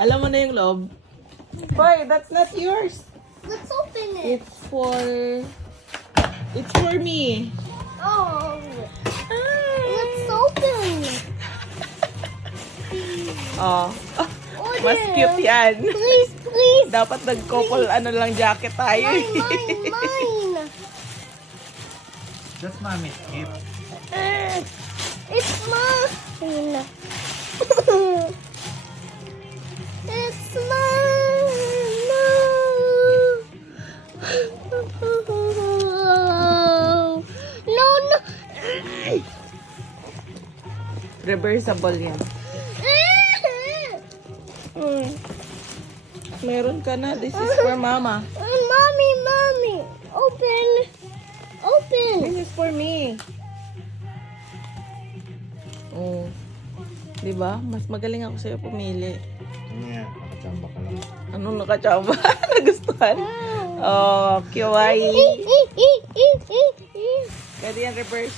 Alam mo na yung loob. Boy, that's not yours. Let's open it. It's for me. Oh. Let's open. Oh. Oh, Mas dear. cute yan. Please, please. Dapat nag-couple lang jacket tayo. Mine. That's mommy's gift. It's mine. It's mine. No, no. Reversible yan. Meron ka na. This is for mama. Mommy. Open. This is for me. Oh. Diba? Mas magaling ako sa'yo pumili. Yeah, nakachamba ka lang. Anong nakachamba? Nagustuhan? Oh, kawaii. Pwede yan reverse.